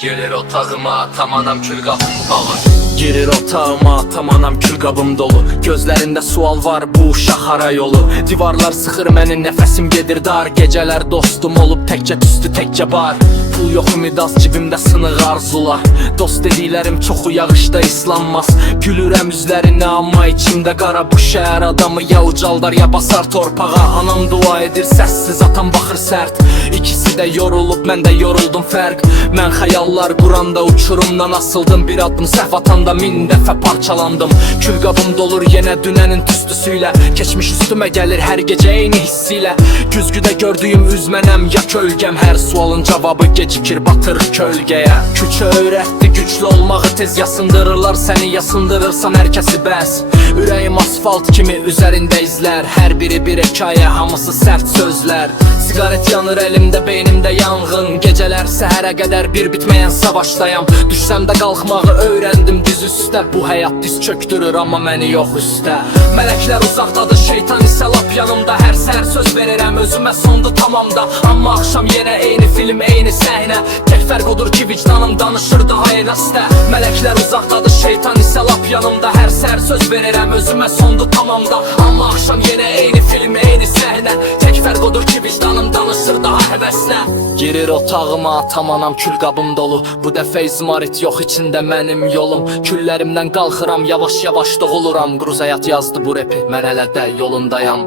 Gelir otağıma tam anam külqabım bağır. Girir otağıma tam anam külqabım dolu. Gözlərində sual var bu uşaq hara yolu. Divarlar sıxır mənim nəfəsim gedir dar. Gecələr dostum olub təkcə tüstü təkcə bar. Pul yox ümid az cibimdə sınıq arzular. Dost dediklərim çoxu yağışda islanmaz. Gülürəm üzlərinə amma içimdə qara. Bu şəhər adamı ya ucaldar ya basar torpağa. Anam dua edir səssiz, atam baxır sərt. İkisi də yorulub, mən də yoruldum fərq. Mən xəyallar quranda uçurumdan asıldım. Bir addım səhv atanda min dəfə parçalandım. Külqabım dolur yenə dünənin tüstüsüylə. Keçmiş üstümə gəlir hər gecə eyni hissilə. Güzgüdə gördüyüm üz mənəm ya kölgəm. Hər sualın cavabı gecikir batır kölgəyə. Küçə öyrətdi güclü olmağı, tez yasındırırlar səni, yasındırırsan hər kəsi bəs. Ürəyim asfalt kimi üzərində izlər. Hər biri bir hekayə, hamısı sərt sözlər. Sigaret yanır əlimdə, beynimdə yanğın. Gecələr səhərə qədər bir bitməyən savaşdayam. Düşsəm də qalxmağı öyrəndim diz üstə. Bu həyat diz çöktürür amma məni yox üstə. Mələklər uzaqdadır, şeytan isə lap yanımda. Hər səhər söz verirəm özümə, sondu tamamda. Amma axşam yenə eyni film, eyni səhnə. Tək fərq odur ki vicdanım danışır daha enəstə. Mələklər uzaqdadır, şeytan isə lap yanımda. Hər səhər söz verirəm özümə, sondu tamamda. Amma axşam yenə eyni film, eyni səhnə. Tək fərq odur ki vicdanım danışır daha həvəslə. Girir otağıma tam anam külqabım dolu. Bu dəfə izmarit yox içində mənim yolum. Küllərimdən qalxıram, yavaş yavaş doğuluram. Qruzayat yazdı bu repi, mən hələ də yolundayam.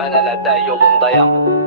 Mən hələ də yolundayam.